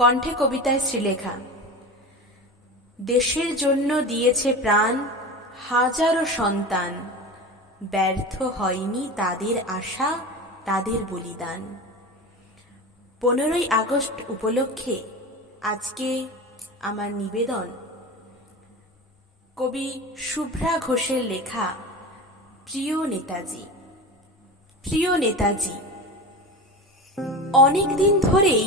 কণ্ঠে কবিতায় শ্রীলেখা, দেশের জন্য দিয়েছে প্রাণ হাজারো সন্তান, ব্যর্থ হয়নি তাদের আশা, তাদের বলিদান। পনেরোই আগস্ট উপলক্ষে আজকে আমার নিবেদন। কবি শুভ্রা ঘোষের লেখা, প্রিয় নেতাজি প্রিয় নেতাজি, অনেক দিন ধরেই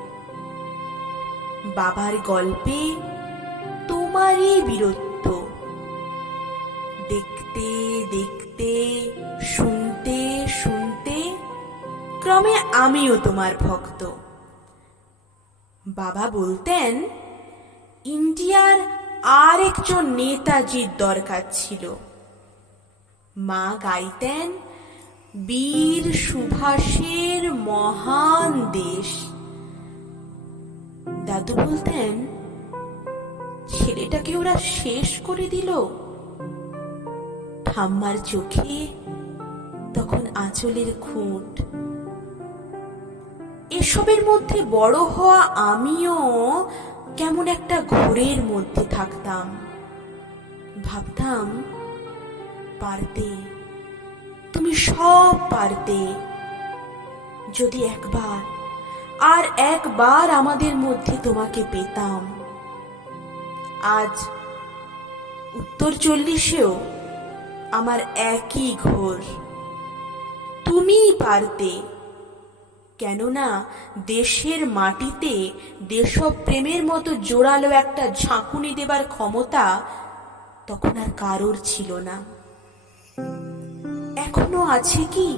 বাবার গল্পে তোমারই বীরত্ব। দেখতে দেখতে, শুনতে শুনতে ক্রমে আমিও তোমার ভক্ত। বাবা বলতেন, ইন্ডিয়ার আর একজন নেতাজির দরকার ছিল। মা গাইতেন, বীর সুভাষের মহান দেশ। দাদু বলতেন, ছেলেটাকে ওরা শেষ করে দিল। ঠাম্মার চোখে তখন আঁচলের খুঁট। এসবের মধ্যে বড় হওয়া আমিও কেমন একটা ঘোরের মধ্যে থাকতাম। ভাবতাম, পারতে, তুমি সব পারতে। যদি একবার আর একবার আমাদের মধ্যে তোমাকে পেতাম। আজ উত্তর চল্লিশেও আমার একই ঘোর। তুমিই পারতে, কেননা দেশের মাটিতে দেশপ্রেমের মতো জোরালো একটা ঝাঁকুনি দেবার ক্ষমতা তখন আর কারোর ছিল না। এখনও আছে কি?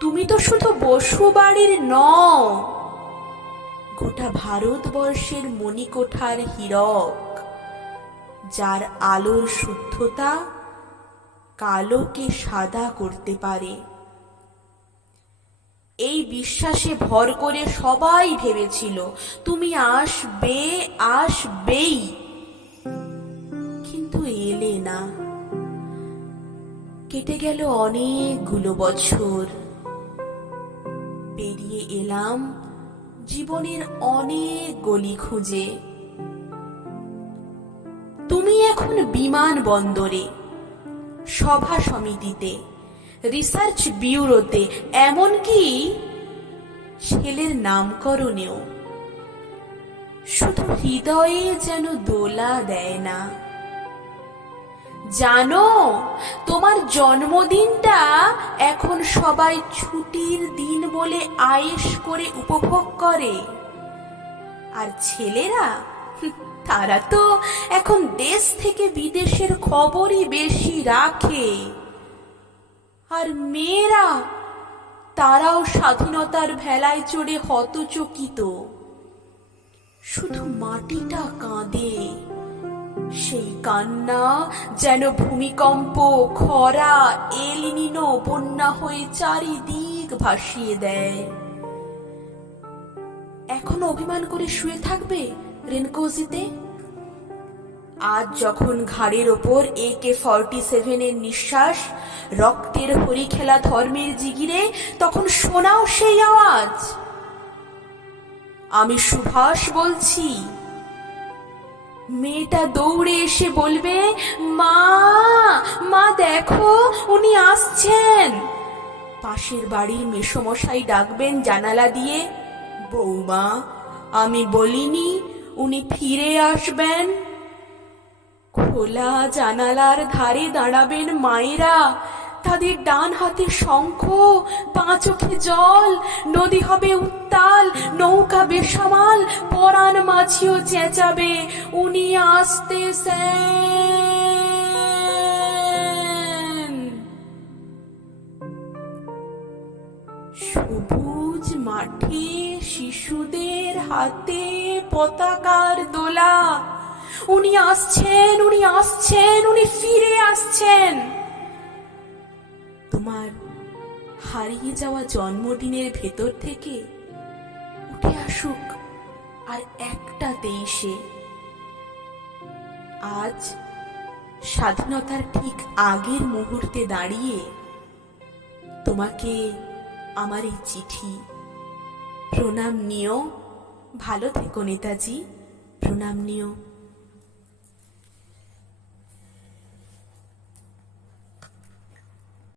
তুমি তো শুধু বসু বাড়ির নও। গোটা ভারতবর্ষের মণিকোঠার হীরক, যার আলোর শুদ্ধতা কালোকে সাদা করতে পারে। এই বিশ্বাসে ভর করে সবাই ভেবেছিল, তুমি আসবে, আসবেই। কিন্তু এলে না। কেটে গেল অনেকগুলো বছর। পেরিয়ে এলাম জীবনের অনেক গলি খুঁজে। তুমি এখন বিমান বন্দরে সভা সমিতিতে, রিসার্চ ব্যুরোতে, এমনকি ছেলের নামকরণেও। শুধু হৃদয়ে যেন দোলা দেয় না। জানো, তোমার জন্মদিনটা এখন সবাই ছুটির দিন বলে আয়েশ করে উপভোগ করে। আর ছেলেরা, তারা তো এখন দেশ থেকে বিদেশের খবরই বেশি রাখে। আর মেয়েরা, তারাও স্বাধীনতার ভেলায় চড়ে হতচকিত। শুধু মাটিটা কাঁদে। সেই কান্না যেন ভূমিকম্প, খরা, এলিনিনো বন্যা হয়ে চারিদিক ভাসিয়ে দেয়। এখন অভিমান করে শুয়ে থাকবে রেনকোজিতে? আজ যখন ঘাড়ের ওপর এ কে ফর্টি সেভেনের নিঃশ্বাস, রক্তের হরি খেলা ধর্মের জিগিরে, তখন শোনাও সেই আওয়াজ। আমি সুভাষ বলছি। মেয়েটা দৌড়ে এসে বলবে, মা মা দেখো, উনি আসছেন। পাশের বাড়ির মেসমশাই ডাকবেন জানালা দিয়ে, বৌমা, আমি বলিনি উনি ফিরে আসবেন। খোলা জানালার ধারে দাঁড়াবেন মায়েরা তাদের ডান হাতে শঙ্খ, বাঁ চোখে জল, নদী হবে উত্তাল, নৌকা বেসামাল, পরাণ মাছিও চেঁচাবে, উনি আসতেছেন সবুজ মাঠে শিশুদের হাতে পতাকার দোলা। উনি আসছেন উনি আসছেন, উনি ফিরে আসছেন। তোমার হারিয়ে যাওয়া জন্মদিনের ভেতর থেকে উঠে আসুক আর একটা তেইশে আজ স্বাধীনতার ঠিক আগের মুহূর্তে দাঁড়িয়ে তোমাকে আমার এই চিঠি। প্রণাম নিও। ভালো থেকো নেতাজি। প্রণাম নিও।